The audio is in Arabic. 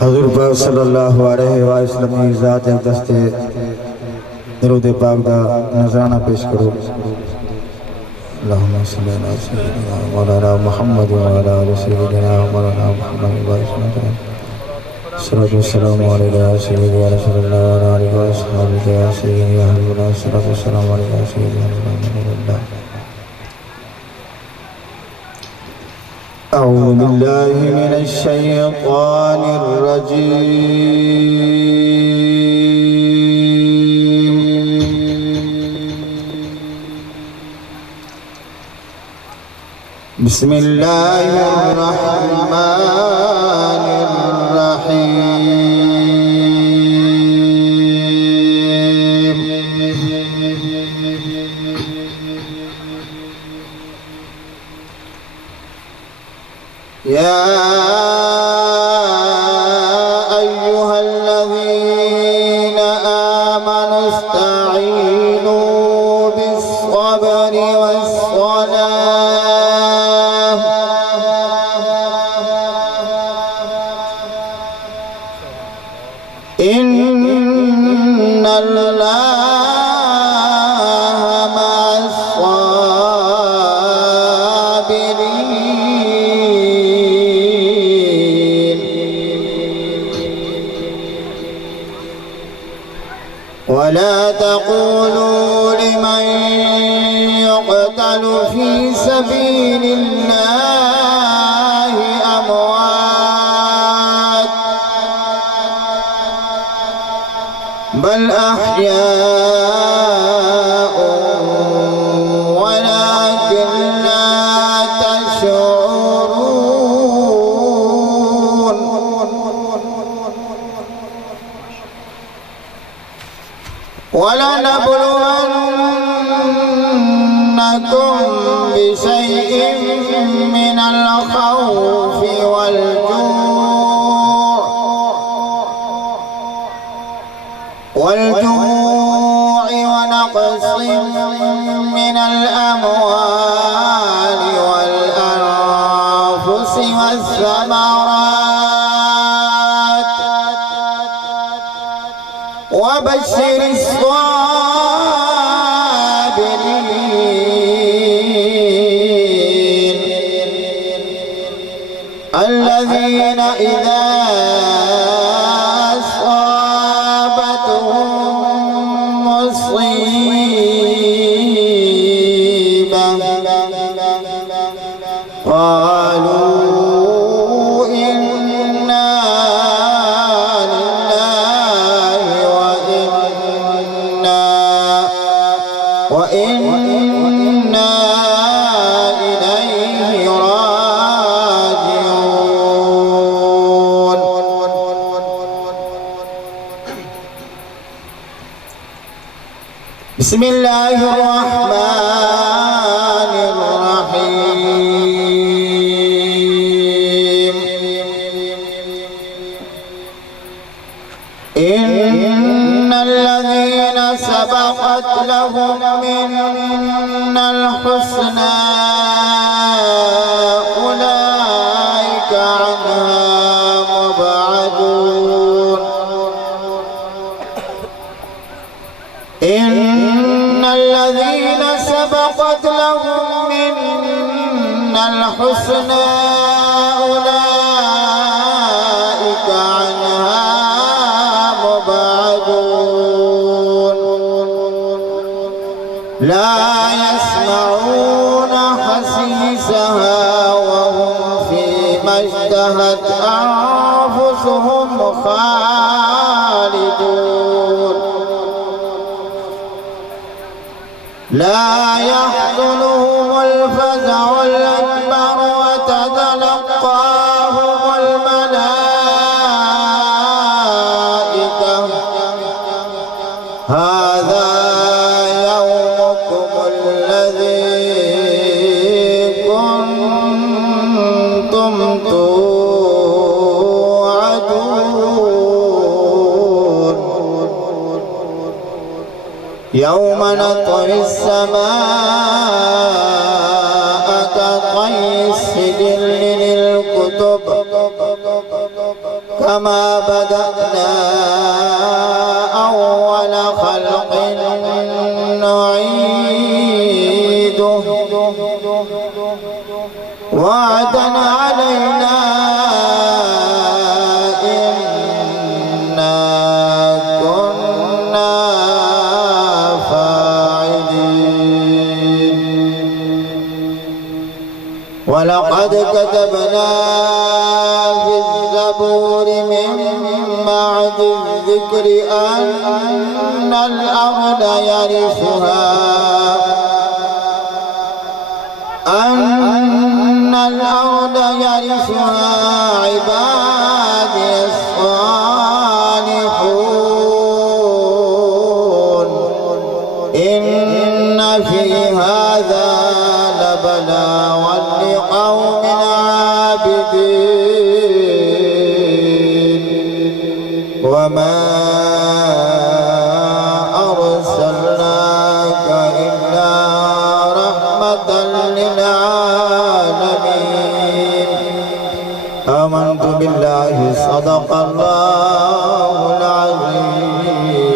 हज़ूर पाक सल्लल्लाहु अलैहि वसल्लम की ज़ात अक़दस ते दरूद पाक दा नज़राना पेश करो। अल्लाहुम्मा सल्लि अला सय्यिदिना मौलाना मुहम्मद व अला आलि सय्यिदिना मौलाना मुहम्मद व बारिक सल्लल्लाहु अलैहि या सय्यिदी या रसूलल्लाह व अला आलिहि व अस्हाबिहि या सय्यिदी या हबीबल्लाह सल्लल्लाहु अलैहि या सय्यिदी या रसूलल्लाह। أعوذ بالله من الشيطان الرجيم. بسم الله الرحمن الرحيم. يا أيها الذين آمنوا استعينوا بالصبر والصلاة إن الله مع الصابرين. ولا تقولوا لمن يقتل في سبيل الله أموات بل أحياء ولكن لا تشعرون. ولنبلونكم بشيء من الخوف والجوع ونقص من الأموال والأنفس والثمرات وبشر الصابرين الذين إذا أصابتهم مصيبة قالوا إنا لله وإنا إليه راجعون. بسم الله الرحمن الرحيم. إن الذين سبقت لهم منا الحسنى أولئك عنها مبعدون. إن الذين سبقت لهم منا الحسنى أولئك عنها مبعدون. لا يسمعون حسيسها وهم فيما اشتهت أنفسهم خالدون. لا يحزنهم الفزع الأكبر وتتلقاهم الملائكة هذا يومكم الذي كنتم توعدون. يوم نطوي السماء كطي السجل للكتب كما بدأنا أول خلق نعيده وعدا علينا إنا كنا فاعلين ولقد كتبنا في الزبور من بعد الذكر أن الأرض يرثها عبادي الصالحون إن في هذا لبلاغا لقوم عابدين وما أرسلناك إلا رحمة للعالمين آمنت بالله صدق الله العظيم